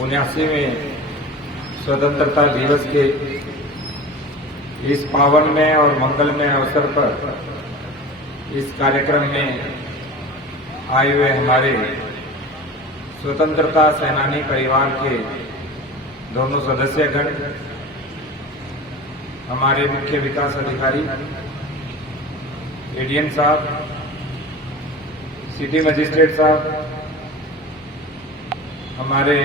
79वें स्वतंत्रता दिवस के इस पावनमय और मंगलमय अवसर पर इस कार्यक्रम में आए हुए हमारे स्वतंत्रता सेनानी परिवार के दोनों सदस्यगण, हमारे मुख्य विकास अधिकारी एडीएम साहब, सिटी मजिस्ट्रेट साहब, हमारे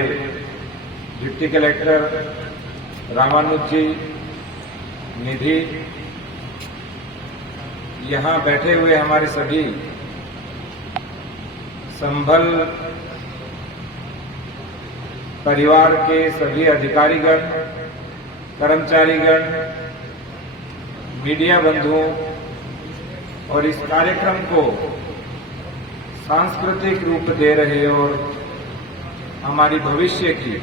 डिप्टी कलेक्टर रामानुज जी, निधि, यहाँ बैठे हुए हमारे सभी संभल परिवार के सभी अधिकारीगण, कर्मचारीगण, मीडिया बंधुओं और इस कार्यक्रम को सांस्कृतिक रूप दे रहे और हमारी भविष्य की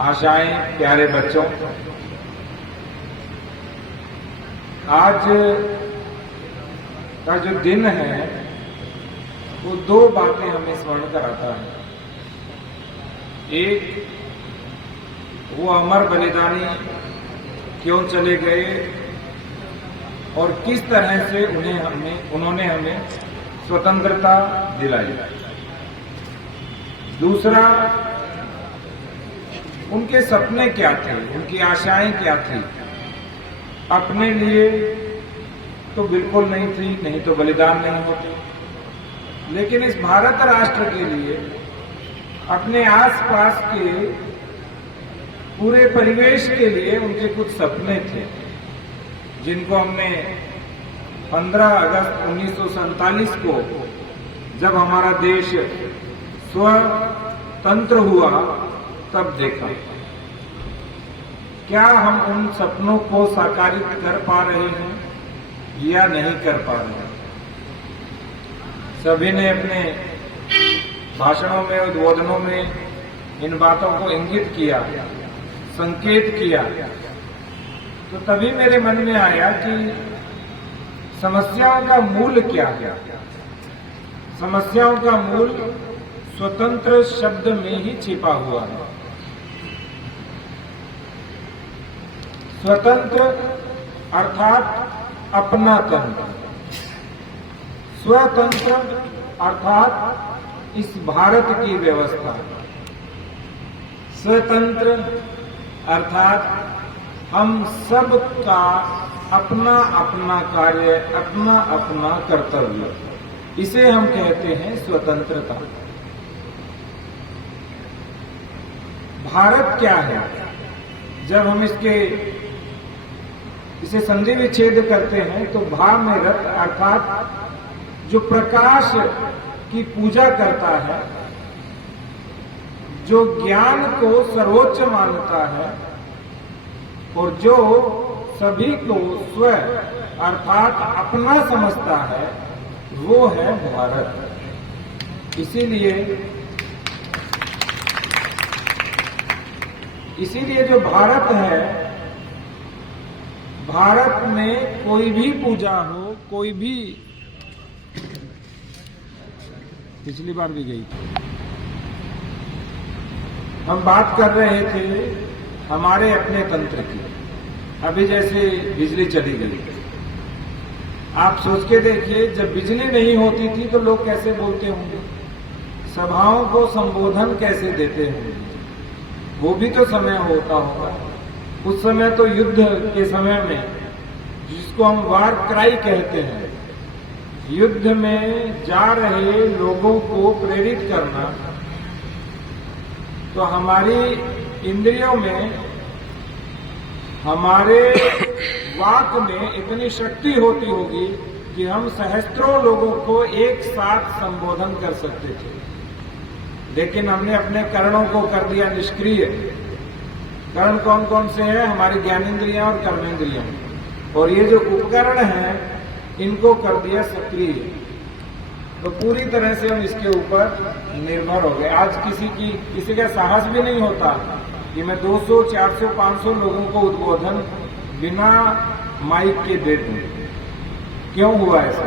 आशाएं प्यारे बच्चों, आज का जो दिन है वो दो बातें हमें स्मरण कराता है। एक, वो अमर बलिदानी क्यों चले गए और किस तरह से उन्होंने हमें स्वतंत्रता दिलाई। दूसरा, उनके सपने क्या थे, उनकी आशाएं क्या थी। अपने लिए तो बिल्कुल नहीं थी, नहीं तो बलिदान नहीं होते, लेकिन इस भारत राष्ट्र के लिए अपने आसपास के पूरे परिवेश के लिए उनके कुछ सपने थे, जिनको हमने 15 अगस्त 1947 को जब हमारा देश स्वतंत्र हुआ तब देखा। क्या हम उन सपनों को साकारित कर पा रहे हैं या नहीं कर पा रहे हैं। सभी ने अपने भाषणों में, उद्बोधनों में इन बातों को इंगित किया, संकेत किया। तो तभी मेरे मन में आया कि समस्याओं का मूल क्या है। समस्याओं का मूल स्वतंत्र शब्द में ही छिपा हुआ है। स्वतंत्र अर्थात अपना तंत्र, स्वतंत्र अर्थात इस भारत की व्यवस्था, स्वतंत्र अर्थात हम सब का अपना अपना कार्य, अपना अपना कर्तव्य, इसे हम कहते हैं स्वतंत्रता। भारत क्या है? जब हम इसे संधि विच्छेद करते हैं तो भा में रत अर्थात जो प्रकाश की पूजा करता है, जो ज्ञान को सर्वोच्च मानता है और जो सभी को स्व अर्थात अपना समझता है, वो है भारत। इसीलिए जो भारत है, भारत में कोई भी पूजा हो, कोई भी, पिछली बार भी गई थी, हम बात कर रहे थे हमारे अपने तंत्र की। अभी जैसे बिजली चली गई, आप सोच के देखिए, जब बिजली नहीं होती थी तो लोग कैसे बोलते होंगे, सभाओं को संबोधन कैसे देते होंगे। वो भी तो समय होता होगा। उस समय तो युद्ध के समय में, जिसको हम वार क्राई कहते हैं, युद्ध में जा रहे लोगों को प्रेरित करना, तो हमारी इंद्रियों में, हमारे वाक में इतनी शक्ति होती होगी कि हम सहस्त्रों लोगों को एक साथ संबोधन कर सकते थे। लेकिन हमने अपने कर्णों को कर दिया निष्क्रिय। कर्ण कौन कौन से हैं? हमारी ज्ञानेंद्रियां और कर्मेंद्रियां। और ये जो उपकरण हैं, इनको कर दिया सक्रिय। तो पूरी तरह से हम इसके ऊपर निर्भर हो गए। आज किसी का साहस भी नहीं होता कि मैं 200, 400, 500 लोगों को उद्बोधन बिना माइक के दे दूं। क्यों हुआ ऐसा?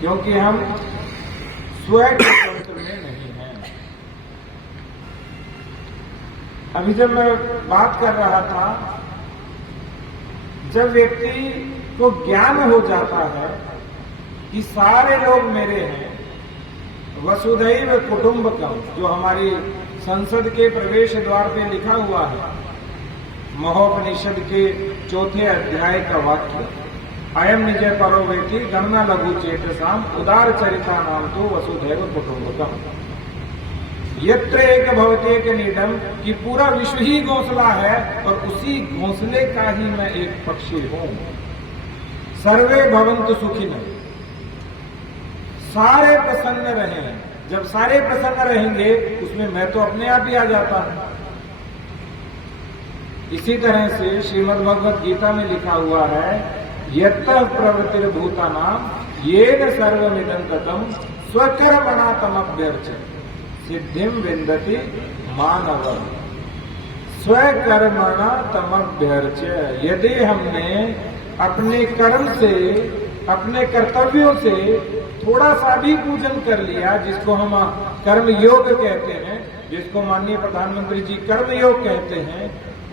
क्योंकि हम स्वयं के तंत्र में नहीं हैं। अभी जब मैं बात कर रहा था, जब व्यक्ति को ज्ञान हो जाता है कि सारे लोग मेरे हैं, वसुधैव कुटुंबकम, जो हमारी संसद के प्रवेश द्वार पे लिखा हुआ है, महोपनिषद के 4 अध्याय का वाक्य, अयम निजय परो वेति गणना लघु चेतसाम उदार चरिता नाम तो वसुधैव कुटुंबकम, यत्र एक भवति एक नीडम, कि पूरा विश्व ही घोंसला है और उसी घोंसले का ही मैं एक पक्षी हूं। सर्वे भवन्तु सुखिनः, सारे प्रसन्न रहें। जब सारे प्रसन्न रहेंगे उसमें मैं तो अपने आप ही आ जाता हूं। इसी तरह से श्रीमद् भगवद गीता में लिखा हुआ है, यत्तः प्रवृत्तिर्भूतानां येन सर्वमिदं ततं स्वकर्मणा तमभ्यर्च्य सिद्धिं विन्दति मानवः। स्वकर्मणा तमभ्यर्च्य, यदि हमने अपने कर्म से, अपने कर्तव्यों से थोड़ा सा भी पूजन कर लिया, जिसको हम कर्म योग कहते हैं, जिसको माननीय प्रधानमंत्री जी कर्म योग कहते हैं,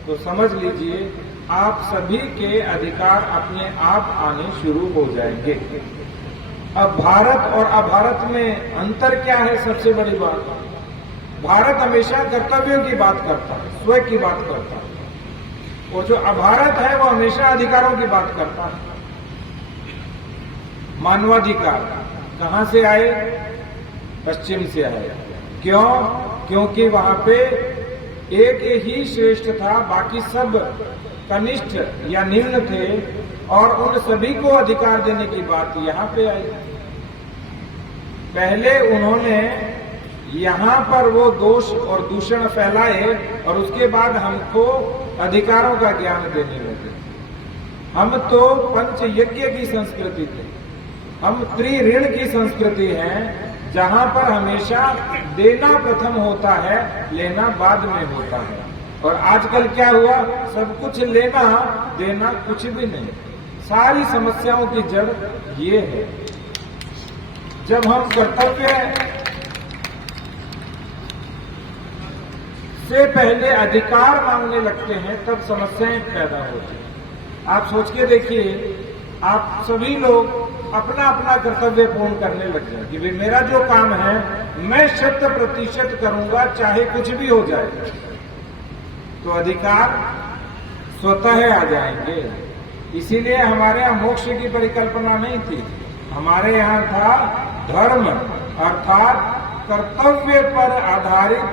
तो समझ लीजिए आप सभी के अधिकार अपने आप आने शुरू हो जाएंगे। अब भारत और अभारत में अंतर क्या है? सबसे बड़ी बात, भारत हमेशा कर्तव्यों की बात करता है, स्व की बात करता है, और जो अभारत है वो हमेशा अधिकारों की बात करता है। मानवाधिकार कहां से आए? पश्चिम से आए। क्यों? क्योंकि वहां पे एक ही श्रेष्ठ था, बाकी सब कनिष्ठ या निम्न थे, और उन सभी को अधिकार देने की बात यहां पे आई। पहले उन्होंने यहां पर वो दोष और दूषण फैलाए और उसके बाद हमको अधिकारों का ज्ञान देने लगे। हम तो पंच यज्ञ की संस्कृति थे, हम त्रिऋण की संस्कृति है, जहां पर हमेशा देना प्रथम होता है, लेना बाद में होता है। और आजकल क्या हुआ? सब कुछ लेना, देना कुछ भी नहीं। सारी समस्याओं की जड़ ये है। जब हम कर्तव्य से पहले अधिकार मांगने लगते हैं, तब समस्याएं पैदा होती हैं। आप सोच के देखिए, आप सभी लोग अपना अपना कर्तव्य पूर्ण करने लग जाए कि भाई मेरा जो काम है मैं 100% करूंगा, चाहे कुछ भी हो जाए, तो अधिकार स्वतः आ जाएंगे। इसीलिए हमारे यहाँ मोक्ष की परिकल्पना नहीं थी, हमारे यहाँ था धर्म, अर्थात कर्तव्य पर आधारित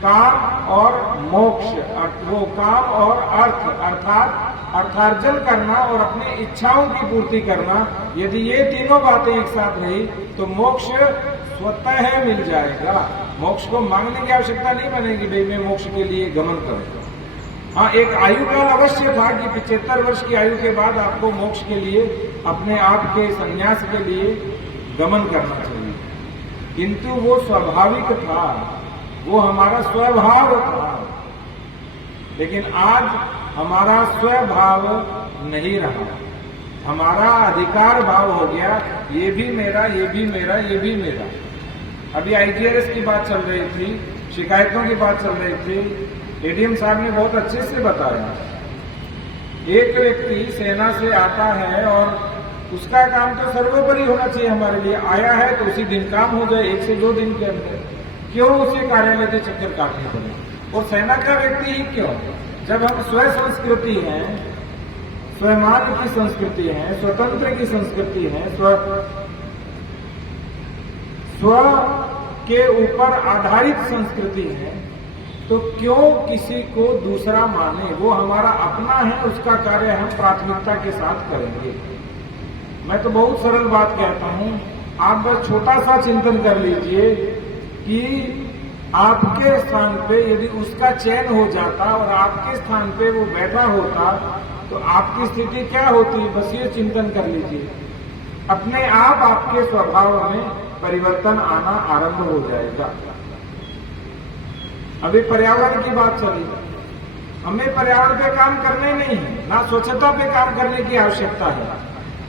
काम और मोक्ष, वो काम और अर्थ, अर्थात अर्थार्जन करना और अपनी इच्छाओं की पूर्ति करना। यदि ये तीनों बातें एक साथ रही तो मोक्ष स्वतः मिल जाएगा। मोक्ष को मांगने की आवश्यकता नहीं बनेगी, भाई मैं मोक्ष के लिए गमन करूंगा। हाँ, एक आयु काल अवश्य था कि 75 वर्ष की आयु के बाद आपको मोक्ष के लिए, अपने आप के संन्यास के लिए गमन करना चाहिए, किंतु वो स्वाभाविक था, वो हमारा स्वभाव था। लेकिन आज हमारा स्वभाव नहीं रहा, हमारा अधिकार भाव हो गया, ये भी मेरा, ये भी मेरा, ये भी मेरा। अभी IGRS की बात चल रही थी, शिकायतों की बात चल रही थी, एडीएम साहब ने बहुत अच्छे से बताया। एक व्यक्ति सेना से आता है और उसका काम तो सर्वोपरि होना चाहिए हमारे लिए, आया है तो उसी दिन काम हो जाए, 1 से 2 दिन के अंदर, क्यों उसे कार्यालय के चक्कर काटने पड़े? और सेना का व्यक्ति ही क्यों? जब हम स्व संस्कृति हैं, स्वमान की संस्कृति है, स्वतंत्र की संस्कृति है, स्व के ऊपर आधारित संस्कृति है, तो क्यों किसी को दूसरा माने? वो हमारा अपना है, उसका कार्य हम प्राथमिकता के साथ करेंगे। मैं तो बहुत सरल बात कहता हूं, आप बस छोटा सा चिंतन कर लीजिए कि आपके स्थान पे यदि उसका चयन हो जाता और आपके स्थान पे वो बैठा होता तो आपकी स्थिति क्या होती? बस ये चिंतन कर लीजिए, अपने आप आपके स्वभाव में परिवर्तन आना आरंभ हो जाएगा। अभी पर्यावरण की बात चली, हमें पर्यावरण पे काम करने नहीं है, ना स्वच्छता पे काम करने की आवश्यकता है,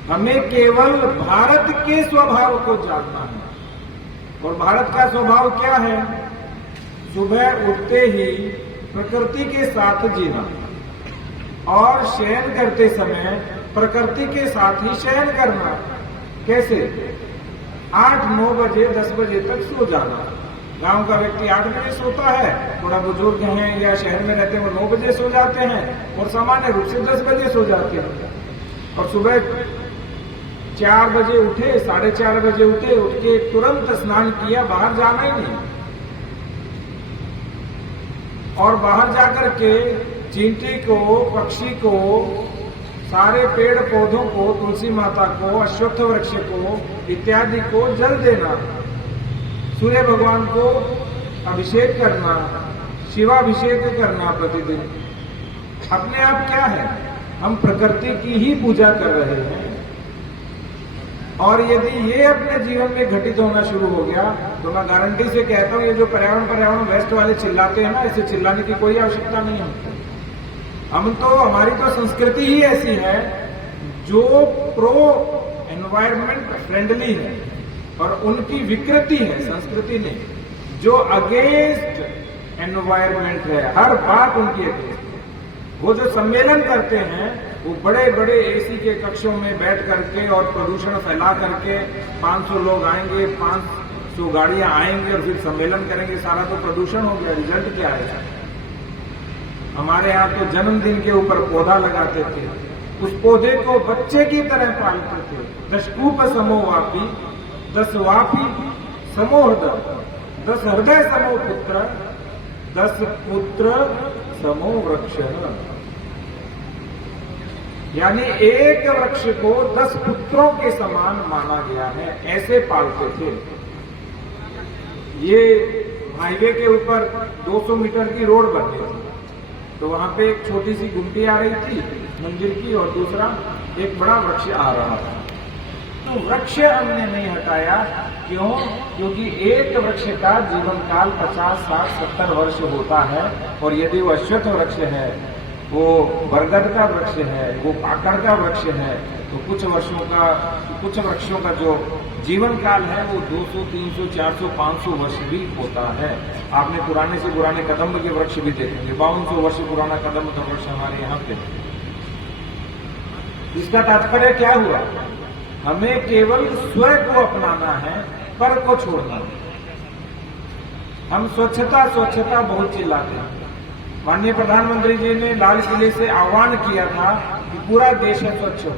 हमें केवल भारत के स्वभाव को जानना है। और भारत का स्वभाव क्या है? सुबह उठते ही प्रकृति के साथ जीना और शयन करते समय प्रकृति के साथ ही शयन करना। कैसे? 8-9 बजे 10 बजे तक सो जाना। गांव का व्यक्ति 8 बजे सोता है, थोड़ा बुजुर्ग हैं या शहर में रहते हैं वो 9 बजे सो जाते हैं और सामान्य रूप से 10 बजे सो जाते हैं। और सुबह 4 बजे उठे, 4:30 बजे उठे, उठ के तुरंत स्नान किया, बाहर जाना ही नहीं। और बाहर जाकर के चींटी को, पक्षी को, सारे पेड़ पौधों को, तुलसी माता को, अश्वत्थ वृक्ष को इत्यादि को जल देना, सूर्य भगवान को अभिषेक करना, शिवाभिषेक करना प्रतिदिन। अपने आप क्या है? हम प्रकृति की ही पूजा कर रहे हैं। और यदि ये अपने जीवन में घटित होना शुरू हो गया तो मैं गारंटी से कहता हूं, ये जो पर्यावरण वेस्ट वाले चिल्लाते हैं ना, इसे चिल्लाने की कोई आवश्यकता नहीं है। हमारी तो संस्कृति ही ऐसी है जो प्रो एनवायरमेंट फ्रेंडली है और उनकी विकृति है संस्कृति ने जो अगेंस्ट एनवायरमेंट है। हर बात उनकी अगेंस्ट है। वो जो सम्मेलन करते हैं वो बड़े बड़े एसी के कक्षों में बैठ करके और प्रदूषण फैला करके 500 लोग आएंगे, 500 गाड़ियां आएंगे और फिर सम्मेलन करेंगे, सारा तो प्रदूषण हो गया। रिजल्ट क्या है? हमारे यहाँ तो जन्मदिन के ऊपर पौधा लगाते थे, उस पौधे को बच्चे की तरह पालते थे। 10 कूप समोवापी 10 वापी समो हृदय, 10 हृदय समो पुत्र, 10 पुत्र समो वृक्ष। यानी एक वृक्ष को 10 पुत्रों के समान माना गया है, ऐसे पालते थे। ये हाईवे के ऊपर 200 मीटर की रोड बन रही थी, तो वहां पे एक छोटी सी गुमटी आ रही थी मंदिर की और दूसरा एक बड़ा वृक्ष आ रहा था। तो वृक्ष हमने नहीं हटाया। क्यों? क्योंकि एक वृक्ष का जीवन काल 50, 60, 70 वर्ष होता है। और यदि वो अश्वत्थ वृक्ष है, वो बरगद का वृक्ष है, वो पाकड़ का वृक्ष है, तो कुछ वृक्षों का जो जीवन काल है वो 200, 300, 400, 500 वर्ष भी होता है। आपने पुराने से पुराने कदम्ब के वृक्ष भी देखेंगे, 5200 वर्ष पुराना कदम्ब का वृक्ष हमारे यहाँ पे। इसका तात्पर्य क्या हुआ? हमें केवल स्वयं को अपनाना है, पर को छोड़ना है। हम स्वच्छता बहुत चिल्लाते हैं। माननीय प्रधानमंत्री जी ने लाल किले से आह्वान किया था कि पूरा देश स्वच्छ हो,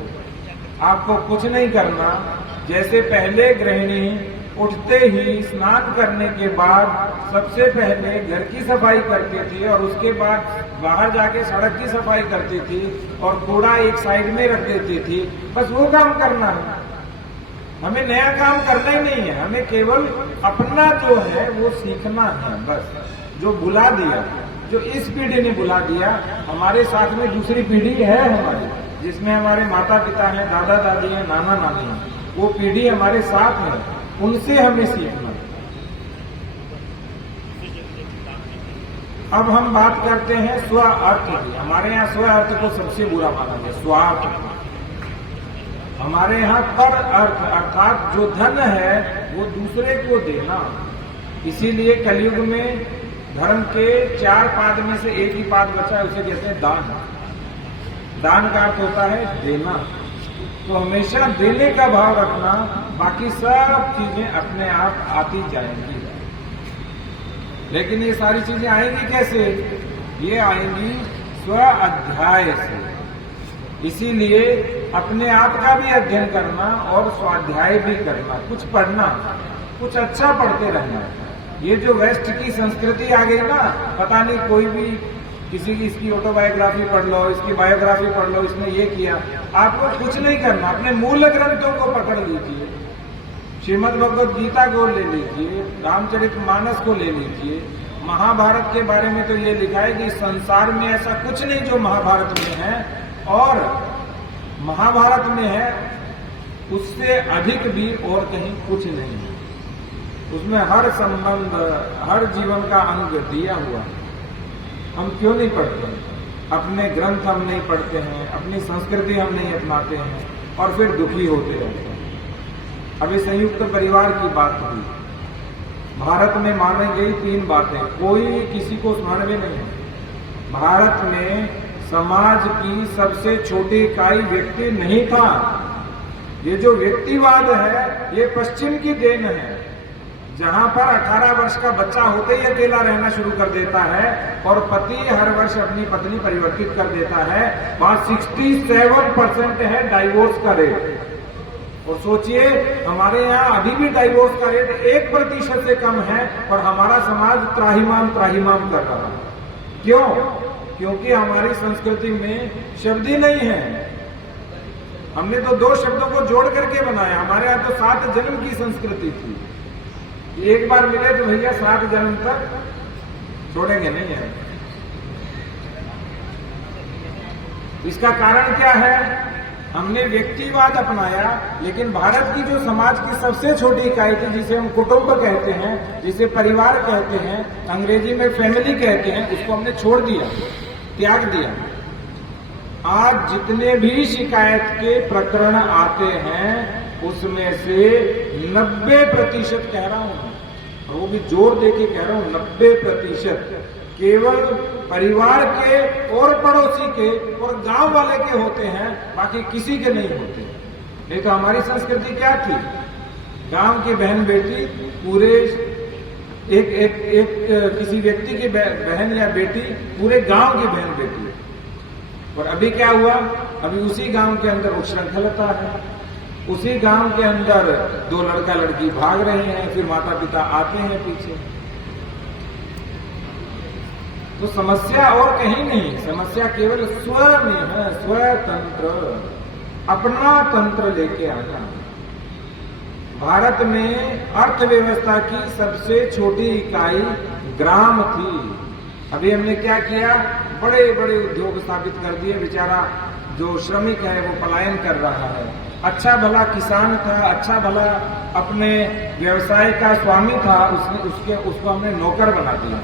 आपको कुछ नहीं करना। जैसे पहले गृहिणी उठते ही स्नान करने के बाद सबसे पहले घर की सफाई करती थी और उसके बाद बाहर जाके सड़क की सफाई करती थी और कूड़ा एक साइड में रख देती थी, बस वो काम करना है। हमें नया काम करना ही नहीं है, हमें केवल अपना जो है वो सीखना है। बस जो भुला दिया, जो इस पीढ़ी ने भुला दिया, हमारे साथ में दूसरी पीढ़ी है हमारी, जिसमें हमारे माता पिता हैं, दादा दादी हैं, नाना नानी हैं, वो पीढ़ी हमारे साथ है, उनसे हमें सीखना। अब हम बात करते हैं स्व अर्थ की। हमारे यहाँ स्व अर्थ को सबसे बुरा माना गया, स्वार्थ। हमारे यहाँ पर अर्थ अर्थात जो धन है वो दूसरे को देना। इसीलिए कलयुग में धर्म के 4 पाद में से एक ही पाद बचा है, उसे कहते हैं दान। दान का अर्थ होता है देना। तो हमेशा देने का भाव रखना, बाकी सब चीजें अपने आप आती जाएंगी। लेकिन ये सारी चीजें आएंगी कैसे? ये आएंगी स्व अध्याय से। इसीलिए अपने आप का भी अध्ययन करना और स्वाध्याय भी करना, कुछ पढ़ना, कुछ अच्छा पढ़ते रहना। ये जो वेस्ट की संस्कृति आ गई ना, पता नहीं कोई भी किसी की इसकी ऑटोबायोग्राफी पढ़ लो, इसकी बायोग्राफी पढ़ लो, इसने ये किया। आपको कुछ नहीं करना, अपने मूल ग्रंथों को पकड़ लीजिए। श्रीमद् भगवद गीता को ले लीजिए, रामचरितमानस को ले लीजिए। महाभारत के बारे में तो ये लिखा है कि संसार में ऐसा कुछ नहीं जो महाभारत में है, और महाभारत में है उससे अधिक भी और कहीं कुछ नहीं है। उसमें हर संबंध, हर जीवन का अंग दिया हुआ है। हम क्यों नहीं पढ़ते हैं? अपने ग्रंथ हम नहीं पढ़ते हैं, अपनी संस्कृति हम नहीं अपनाते हैं और फिर दुखी होते रहते हैं। अभी संयुक्त परिवार की बात हुई, भारत में मानी गई 3 बातें, कोई किसी को स्मरण में नहीं है। भारत में समाज की सबसे छोटी इकाई व्यक्ति नहीं था। ये जो व्यक्तिवाद है ये पश्चिम की देन है, जहां पर 18 वर्ष का बच्चा होते ही अकेला रहना शुरू कर देता है और पति हर वर्ष अपनी पत्नी परिवर्तित कर देता है। वहां 67% है डाइवोर्स का रेट। और सोचिए हमारे यहाँ अभी भी डाइवोर्स का रेट 1% से कम है और हमारा समाज त्राहिमाम कर रहा है। क्यों? क्योंकि हमारी संस्कृति में शब्द ही नहीं है। हमने तो 2 शब्दों को जोड़ करके बनाया। हमारे यहाँ तो 7 जन्म की संस्कृति थी। एक बार मिले तो भैया 7 जन्म तक छोड़ेंगे नहीं है। इसका कारण क्या है? हमने व्यक्तिवाद अपनाया, लेकिन भारत की जो समाज की सबसे छोटी इकाई थी, जिसे हम कुटुंब कहते हैं, जिसे परिवार कहते हैं, अंग्रेजी में फैमिली कहते हैं, उसको हमने छोड़ दिया, त्याग दिया। आज जितने भी शिकायत के प्रकरण आते हैं उसमें से 90% कह रहा हूं, और वो भी जोर देके कह रहा हूं, 90% केवल परिवार के और पड़ोसी के और गांव वाले के होते हैं, बाकी किसी के नहीं होते। नहीं तो हमारी संस्कृति क्या थी? गांव की बहन बेटी पूरे एक किसी व्यक्ति की बहन या बेटी पूरे गांव की बहन बेटी। और अभी क्या हुआ? अभी उसी गांव के अंदर उच्छृंखलता है, उसी गांव के अंदर 2 लड़का लड़की भाग रहे हैं, फिर माता पिता आते हैं पीछे। तो समस्या और कहीं नहीं, समस्या केवल स्व में है। स्वतंत्र, अपना तंत्र लेके आना। भारत में अर्थव्यवस्था की सबसे छोटी इकाई ग्राम थी। अभी हमने क्या किया? बड़े बड़े उद्योग स्थापित कर दिए। बेचारा जो श्रमिक है वो पलायन कर रहा है। अच्छा भला किसान था, अच्छा भला अपने व्यवसाय का स्वामी था, उसको हमने नौकर बना दिया,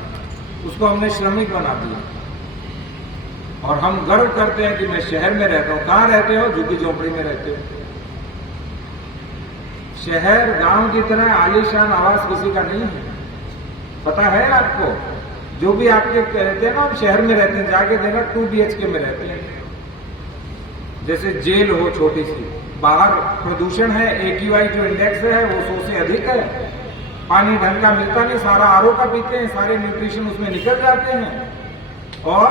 उसको हमने श्रमिक बना दिया। और हम गर्व करते हैं कि मैं शहर में रहता हूं। कहां रहते हो? झुग्गी झोंपड़ी में रहते हो। शहर गांव की तरह आलीशान आवास किसी का नहीं है, पता है आपको? जो भी आपके कहते हैं ना हम शहर में रहते हैं, जाके देखा 2 BHK में रहते हैं। जैसे जेल हो छोटी सी, बाहर प्रदूषण है, AQI जो इंडेक्स है वो 100 से अधिक है, पानी ढंग का मिलता नहीं, सारा RO का पीते हैं, सारे न्यूट्रिशन उसमें निकल जाते हैं। और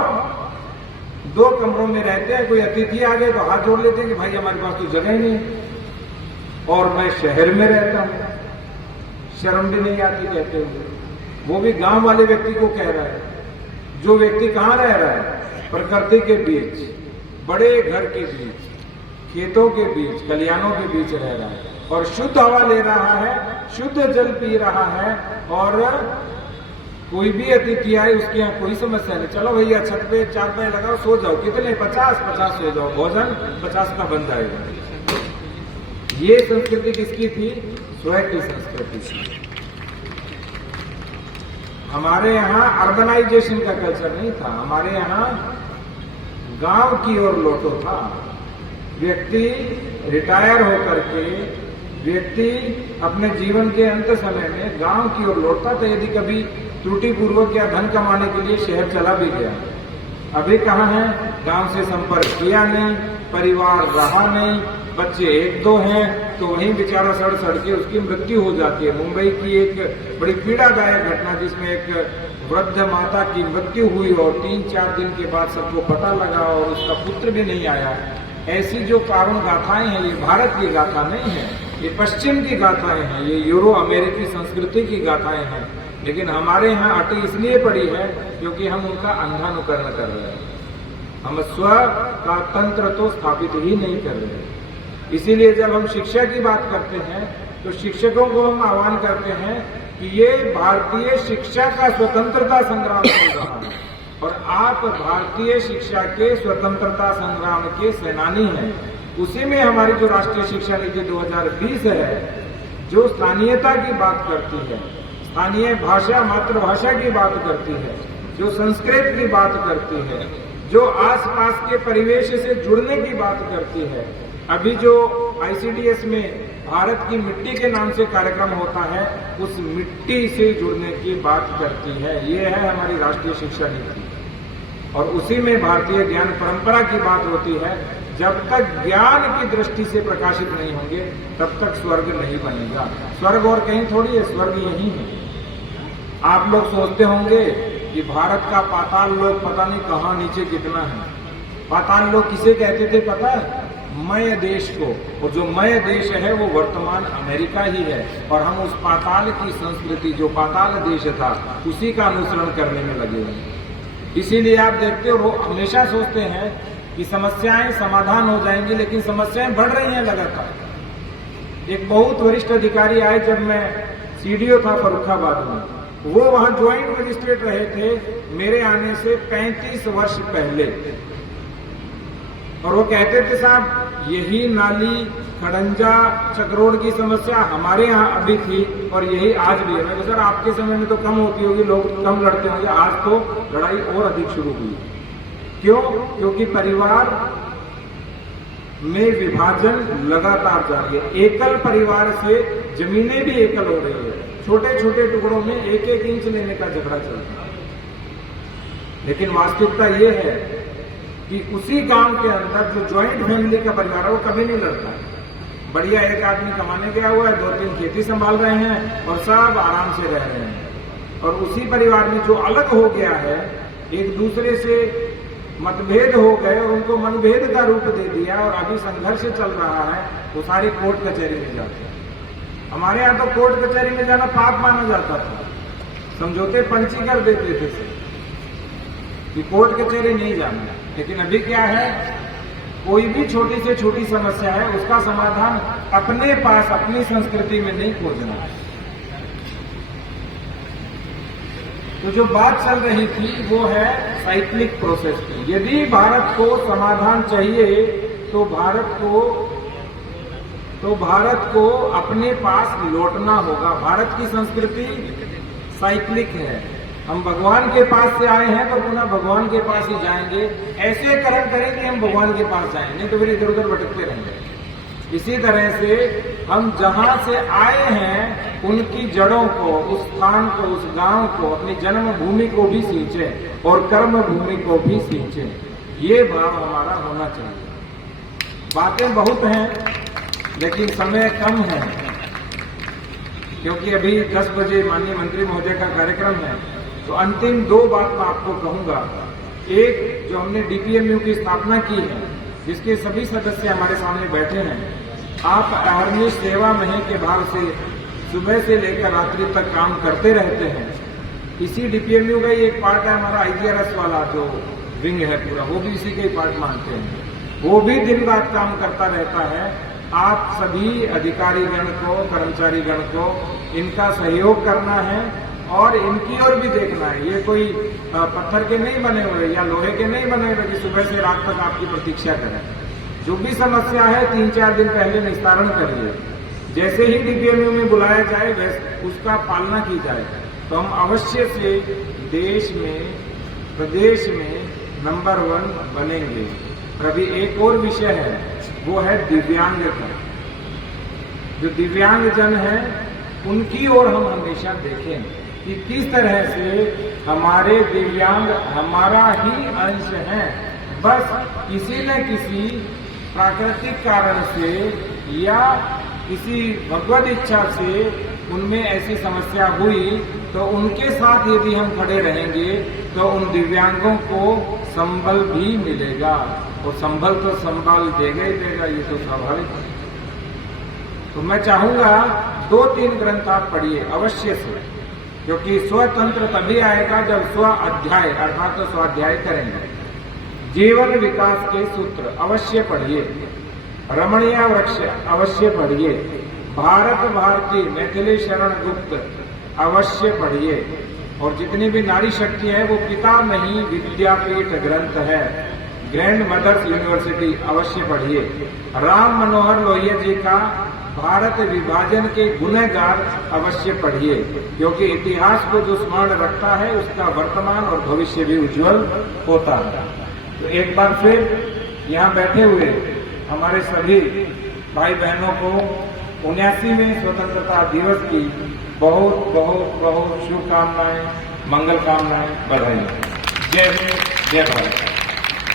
2 कमरों में रहते हैं, कोई अतिथि आ गए तो हाथ जोड़ लेते हैं कि भाई हमारे पास तो जगह ही नहीं है। और मैं शहर में रहता हूं, शर्म भी नहीं आती कहते हुए। वो भी गांव वाले व्यक्ति को कह रहा है, जो व्यक्ति कहां रह रहा है? प्रकृति के बीच, बड़े घर के बीच, खेतों के बीच, कल्याणों के बीच रह रहा है और शुद्ध हवा ले रहा है, शुद्ध जल पी रहा है। और कोई भी अतिथि आए उसके यहाँ कोई समस्या नहीं, चलो भैया छत पे 4 पैर लगाओ, सो जाओ। कितने? 50 सो जाओ, भोजन 50 का बन जाएगा। ये संस्कृति किसकी थी? स्वयं की संस्कृति थी। हमारे यहाँ अर्बनाइजेशन का कल्चर नहीं था। हमारे यहाँ गांव की ओर लौटो था। व्यक्ति रिटायर होकर के व्यक्ति अपने जीवन के अंत समय में गांव की ओर लौटता था, यदि कभी त्रुटिपूर्वक या धन कमाने के लिए शहर चला भी गया। अभी कहाँ है? गांव से संपर्क किया नहीं, परिवार रहा नहीं, बच्चे 1-2 हैं तो वहीं बेचारा सड़ के उसकी मृत्यु हो जाती है। मुंबई की एक बड़ी पीड़ादायक घटना, जिसमें एक वृद्ध माता की मृत्यु हुई और 3-4 दिन के बाद सबको पता लगा और उसका पुत्र भी नहीं आया। ऐसी जो कारुण गाथाएं हैं, ये भारत की गाथा नहीं है, ये पश्चिम की गाथाएं हैं, ये यूरो अमेरिकी संस्कृति की गाथाएं हैं। लेकिन हमारे यहाँ अटी इसलिए पड़ी है क्योंकि हम उनका अंधानुकरण कर रहे हैं। हम स्व का तंत्र तो स्थापित ही नहीं कर रहे हैं। इसीलिए जब हम शिक्षा की बात करते हैं तो शिक्षकों को हम आह्वान करते हैं कि ये भारतीय शिक्षा का स्वतंत्रता संग्राम चल रहा है और आप भारतीय शिक्षा के स्वतंत्रता संग्राम के सेनानी हैं। उसी में हमारी जो राष्ट्रीय शिक्षा नीति 2020 है, जो स्थानीयता की बात करती है, स्थानीय भाषा मातृभाषा की बात करती है, जो संस्कृत की बात करती है, जो आसपास के परिवेश से जुड़ने की बात करती है। अभी जो ICDS में भारत की मिट्टी के नाम से कार्यक्रम होता है, उस मिट्टी से जुड़ने की बात करती है। ये है हमारी राष्ट्रीय शिक्षा नीति। और उसी में भारतीय ज्ञान परंपरा की बात होती है। जब तक ज्ञान की दृष्टि से प्रकाशित नहीं होंगे तब तक स्वर्ग नहीं बनेगा। स्वर्ग और कहीं थोड़ी है, स्वर्ग यही है। आप लोग सोचते होंगे कि भारत का पाताल लोक पता नहीं कहाँ नीचे कितना है। पाताल लोक किसे कहते थे पता है? मय देश को। और जो मय देश है वो वर्तमान अमेरिका ही है। और हम उस पाताल की संस्कृति, जो पाताल देश था, उसी का अनुसरण करने में लगे हुए हैं। इसीलिए आप देखते हो, वो हमेशा सोचते हैं कि समस्याएं समाधान हो जाएंगी, लेकिन समस्याएं बढ़ रही हैं लगातार। एक बहुत वरिष्ठ अधिकारी आए, जब मैं सीडीओ था फर्रुखाबाद में, वो वहां ज्वाइंट मजिस्ट्रेट रहे थे मेरे आने से 35 वर्ष पहले। और वो कहते थे साहब यही नाली खड़ंजा चक्रोड की समस्या हमारे यहाँ अभी थी और यही आज भी है। मैं सर आपके समय में तो कम होती होगी, लोग कम लड़ते होंगे, आज तो लड़ाई और अधिक शुरू हुई। क्यों? क्योंकि परिवार में विभाजन लगातार जारी है। एकल परिवार से जमीनें भी एकल हो रही है। छोटे छोटे टुकड़ों में 1-1 इंच लेने का झगड़ा चलता है। लेकिन वास्तविकता ये है कि उसी गांव के अंदर जो ज्वाइंट फैमिली का परिवार है वो कभी नहीं लड़ता है। बढ़िया एक आदमी कमाने गया हुआ है, 2-3 खेती संभाल रहे हैं और सब आराम से रह रहे हैं। और उसी परिवार में जो अलग हो गया है, एक दूसरे से मतभेद हो गए और उनको मनभेद का रूप दे दिया और अभी संघर्ष चल रहा है, वो सारे कोर्ट कचहरी में जाते हैं। हमारे यहाँ तो कोर्ट कचहरी में जाना पाप माना जाता था, समझौते पंची कर देते थे कि कोर्ट कचहरी नहीं जाना। लेकिन अभी क्या है, कोई भी छोटी से छोटी समस्या है उसका समाधान अपने पास, अपनी संस्कृति में नहीं खोजना। तो जो बात चल रही थी वो है साइक्लिक प्रोसेस की। यदि भारत को समाधान चाहिए तो भारत को अपने पास लौटना होगा। भारत की संस्कृति साइक्लिक है। हम भगवान के पास से आए हैं तो पुनः भगवान के पास ही जाएंगे। ऐसे कर्म करें कि हम भगवान के पास जाएं, नहीं तो फिर इधर उधर भटकते रहेंगे। इसी तरह से हम जहां से आए हैं उनकी जड़ों को, उस स्थान को, उस गांव को, अपनी जन्म भूमि को भी सींचें और कर्म भूमि को भी सींचें। ये भाव हमारा होना चाहिए। बातें बहुत हैं लेकिन समय कम है, क्योंकि अभी 10 बजे माननीय मंत्री महोदय का कार्यक्रम है। तो अंतिम 2 बात मैं आपको कहूंगा। एक, जो हमने डीपीएमयू की स्थापना की है, जिसके सभी सदस्य हमारे सामने बैठे हैं, आप अहरनिश सेवा मही के भाव से सुबह से लेकर रात्रि तक काम करते रहते हैं। इसी डीपीएमयू का ही एक पार्ट है हमारा आईजीआरएस वाला जो विंग है पूरा, वो भी इसी के ही पार्ट मानते हैं। वो भी दिन रात काम करता रहता है। आप सभी अधिकारीगण को, कर्मचारीगण को इनका सहयोग करना है और इनकी ओर भी देखना है। ये कोई पत्थर के नहीं बने हुए या लोहे के नहीं बने हुए कि सुबह से रात तक आपकी प्रतीक्षा करें। जो भी समस्या है 3-4 दिन पहले निस्तारण करिए। जैसे ही डीपीएमयू में बुलाया जाए वैसे उसका पालना की जाए तो हम अवश्य से देश में, प्रदेश में नंबर 1 बनेंगे। और अभी एक और विषय है, वो है दिव्यांग का। जो दिव्यांग जन है उनकी ओर हम हमेशा देखें कि किस तरह से हमारे दिव्यांग हमारा ही अंश है। बस किसी न किसी प्राकृतिक कारण से या किसी भगवत इच्छा से उनमें ऐसी समस्या हुई तो उनके साथ यदि हम खड़े रहेंगे तो उन दिव्यांगों को संबल भी मिलेगा। और संबल तो संभाल देगा ही देगा, ये तो स्वाभाविक है। तो मैं चाहूंगा 2-3 ग्रंथ आप पढ़िए अवश्य से, क्योंकि स्वतंत्र तभी आएगा जब स्व अध्याय अर्थात तो स्वाध्याय करेंगे। जीवन विकास के सूत्र अवश्य पढ़िए। रमणीय वृक्ष अवश्य पढ़िए। भारत भारती मैथिली शरण गुप्त अवश्य पढ़िए। और जितनी भी नारी शक्ति है वो पितामही विद्यापीठ ग्रंथ है, ग्रैंड मदर्स यूनिवर्सिटी अवश्य पढ़िए। राम मनोहर लोहिया जी का भारत विभाजन के गुनहगार अवश्य पढ़िए, क्योंकि इतिहास को जो स्मरण रखता है उसका वर्तमान और भविष्य भी उज्जवल होता है। तो एक बार फिर यहाँ बैठे हुए हमारे सभी भाई बहनों को 79वें स्वतंत्रता दिवस की बहुत बहुत बहुत शुभकामनाएं, मंगल कामनाएं, बधाई। जय हिंद, जय भारत।